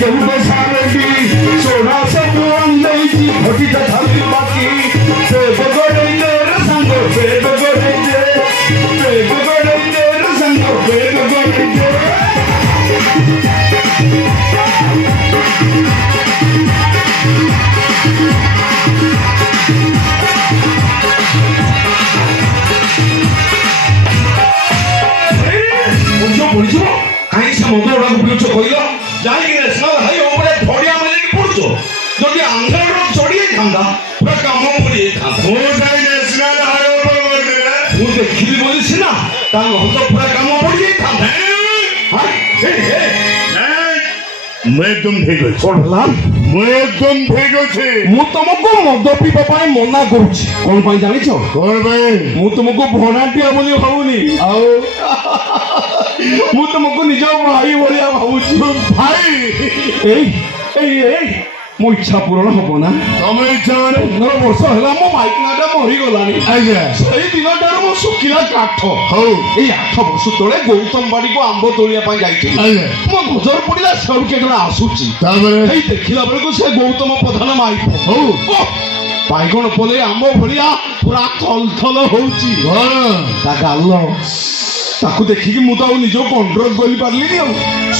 ସବୁ ସାରଟି सोना सब अंदेजी फटी थाली बाकी से बगड़े रे संग से बगड़े रे संग से बगड़े मुझे बोलिছো काहे से मद उड़ा पिउछ कहिलो जाई के नेशनल हाईवे ऊपर थोड़िया में लेके पड़छो जदि आंध्र रोड चढ़ी थांदा पूरा काम पड़ी था हो जाई नेशनल हाईवे ऊपर बोलते तू देखिली बोली सिना ता हम तो पूरा काम पड़ी था हां ए मैं तुम भेगो कोडला मैं तुम भेगो छे मु तुमको मद पीबा पाए मना करूची कोन पाई जानि छो कोन भाई मु तुमको भोनाटिया बोली भाउनी आओ मु तुमको निज भाई भलिया भाउची भाई ए मो इच्छा पूरण हबो ना तम इच्छा माने 15 वर्ष हला मो बाइक नाटा मरि गलानी आज्ञा सेही दिनटार मो सुकिला काठ हो ए 8 वर्ष तळे गौतम बाड़ी को आंबो तोलिया पई जाईथि आज्ञा मो नजर पडिला सब केकला आसुची ताबरे एई देखिला बेलको से गौतम प्रधान माई हो बाइगण पले आंबो भलिया पूरा थलथल होउची ता गाल्लो ताकू देखिकी मु तो निज कंट्रोल कर पारली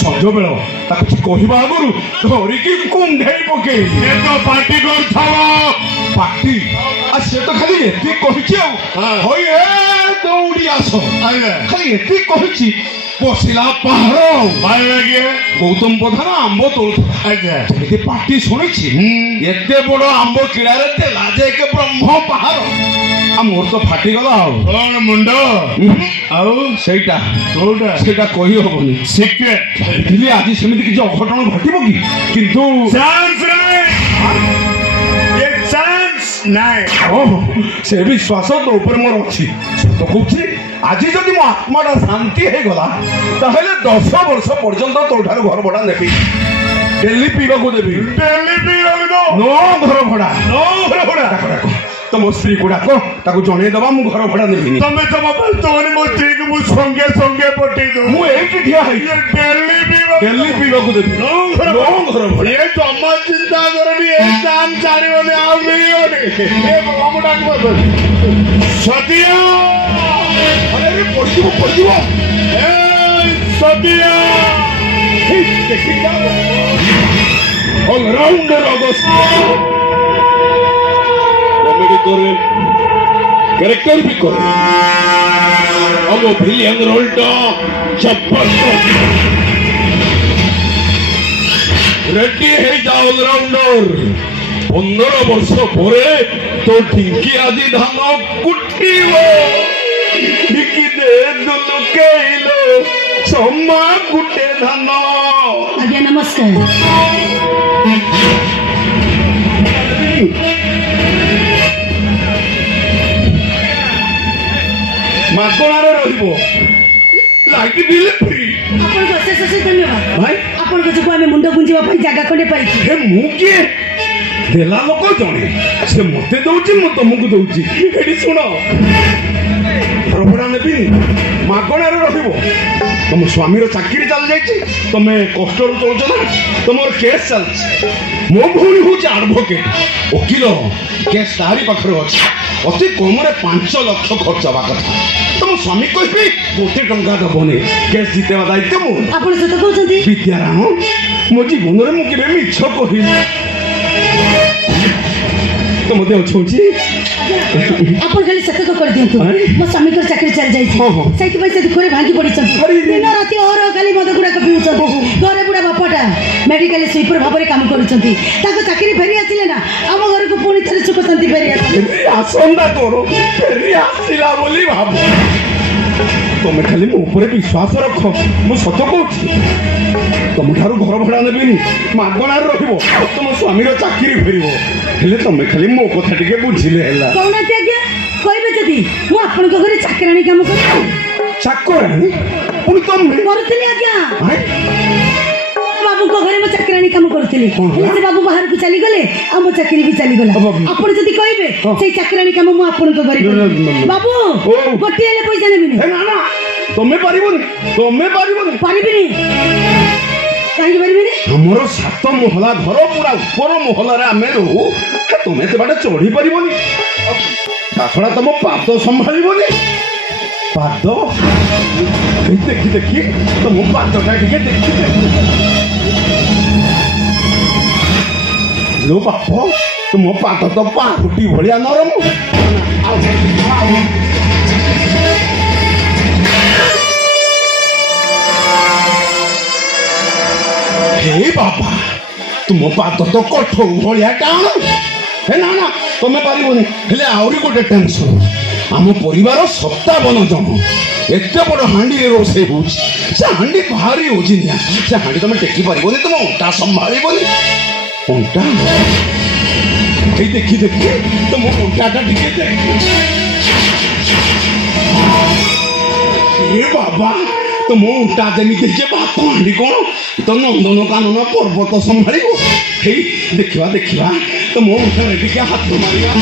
सज बेल ताकू कहवा आगु धरिकी कुंढेई पके तो पार्टी कर पार्टी से तो खाली एति कहिछि होई ए दौड़ी आस खाली एति कहिछि बसिला पहाड़ भाई गौतम प्रधान आंब तोड़ पार्टी शुणी एत बड़ आंब किड़ा देला जे ब्रह्म पहाड़ मोर तो फाटीगला कौन मुंड आईटा कौटा कही हबनी सिक्रेट आज सेमती किसी अघटन घटब कि किंतु से विश्वास तो ऊपर मोर अच्छी तो कौच आज जदि मो आत्माटा शांति हो गला 10 वर्ष पर्यंत तोठार घर भड़ा नेबी डेली पीवा को देवी डेली पीवा नो घर भड़ा तुम स्त्री को डाक ताको जणे दबा मु घर भड़ा नेबी तमे तम तोनी मो स्त्री को मु संगे संगे पटै दो मु एठी ठिया है डेली पीवा को देवी नो घर भड़ा ए जम्मा चिंता करनी ए काम चारिबने आ मिलियोनी ए हम डाक सतिया अरे पड़िबो ए सतिया देखि का ऑलराउंडर अगस्त कॉमेडी करे कैरेक्टर भी करे अब विलियन रोल्टा जबरदस्त रेडी है जा ऑलराउंडर 15 वर्ष परे तो ढिंकी आदि धान कुटिबो ढिंकी दे दुलुकेइलो क्षमा कुटे धान आज्ञा नमस्कार मागणारे रहिबो लागी बिल फ्री आपन को अशेष धन्यवाद भाई आपन को जो आमे मुंड गुंजिबा पई जागा कोने पाई हे मु के देला लोक जणे से मते दउची मु तुमको दउची एडी सुनो प्रभुरा नेबी मागणारे रहिबो तुम स्वामीर चाकरी चल जाइछि तमे कष्टर चलछ ना तुमर केस चलछ मो भूणी हो एडवोकेट वकील केस तारी पाखर अछि अति कम 5 लाख खर्च हवा कथा तुम स्वामी कहबी 1 टंका दबने केस जितेवा दायित्व मो आपण सत कहउछंती विद्याराम मो जीवन रे मु केबे मिछ कहि तो मते अछौची आपण खाली सत कर दियंतु मो स्वामी को चाकरी चल जाई सही पैसे दुखरे भांगी पड़ी छन दिन राति और खाली मद गुडा का पिउछन घरे बुडा बापाटा मेडिकल स्वीपर भाबरे काम करूछंती ताको चाकरी फेरी आसिले ना हम घर को पुणी थरे सुख शांति फेरी आसंदा तोरो फेरी आसिला बोली भाब तुम खाली मो ऊपर विश्वास रख मु सत कहूची तुम ठारू घर भड़ा नेबिनी मागणार रहिबो तुम स्वामीर चाकरी फेरिबो हेले तुम खाली मो कथा टिके बुझिले हैला कोना त्यागे कहबे जदी मु आपन को घरे चाकरानी काम कर चाकरानी पुनी तुम करतली आज्ञा बाबू को घरे मो चाकरानी काम करतली से बाबू बाहर को चली गले हम चाकरी भी चली गला आपन जदी कहबे से चाकरानी काम मु आपन को घरे बाबू गोटियाले पैसा नेबिनी ना ना तुमे पारिबोनी पारिबिनी काहे पारिबिनी ଆମର 7 ମହଲା ଘର ପୁରା ଉପର ମହଲାରେ ଆମେ ରହୁ ତୁମେ ସେ ବାଟେ ଚଢି ପାରିବନି ତା ଛଡା ତମ ପାଦ ସମ୍ଭାଳିବନି ପାଦ ଦେଖି ଦେଖି ତମ ପାଦଟା ଟିକେ ଦେଖି लो बाप तुम पाद तो पाकुटी भलिया नरम हे बाबा तुम पाद तो कठो भलिया टाण हे ना ना तुम्हें पारिबनी हेले आउरी गोटे टेंशन आम परिवार 57 जन एते बड़ हांडी रोसे होउछि से हांडी भारी होउछि ना से हांडी तुम टेकी पारिबनी तुम उल्टा संभाळिबनी उल्टा देखी देखी तुम उल्टाटा टिके ये बाबा तुम उल्टा जमी देखिए बात हांडी कौन तो नंदन कानन पर्वत संभाल देखा देखा तुम उल्टा टिके हाथ मारिया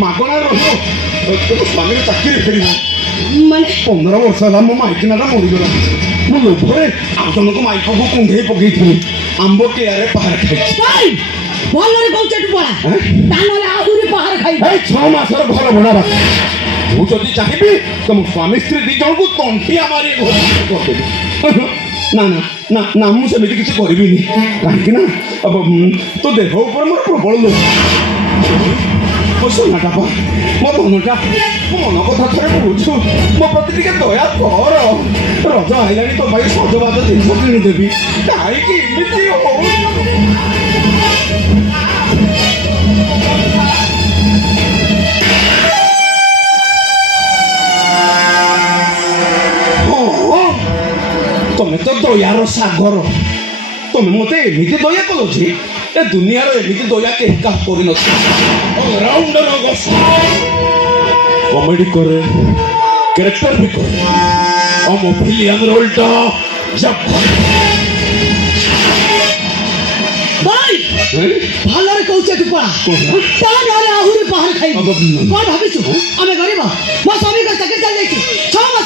मागणा रहो तुम स्वामी चाकरी फेर 15 वर्ष है मो माइकिनाटा मरीगला मो लोभरे आउ जनक माइक को कुंढे पकई आंब केयारे पहाड़ खाई भलरे गौचेट पळा तानले आहुरी पहाड़ खाई 6 मासर घर भणा बात मु जदी चाहिबी तुम स्वामी स्त्री दी जण को तंटिया मारी घर करदेबी ना ना ना ना मु सेमिति किछि करबिनी काहे ना अब तो देह ऊपर मोर प्रबल लोभ सोनाटा पा मो धनटा मो मन कथा थरे बुझु मो प्रति टिके दया कर रज आइलानी तो भाई सजबाज जिनिस किणीदेवी कहीं इमिति हो तुम्हें तो दयार सागर तुम्हें मत एमती दया कल ए दुनिया एमती दया कहीं क्या करराउंडर कॉमेडी करे कैरेक्टर भी करे हम फिलियन रोलटा जब भाई ভালরে কইছে তু পড়া তাহলে আহুরি পাহাড় খাইব কোন ভাবিছু আমি গরিব মো স্বামী কা চাকরি চল যাইছি 6 মাস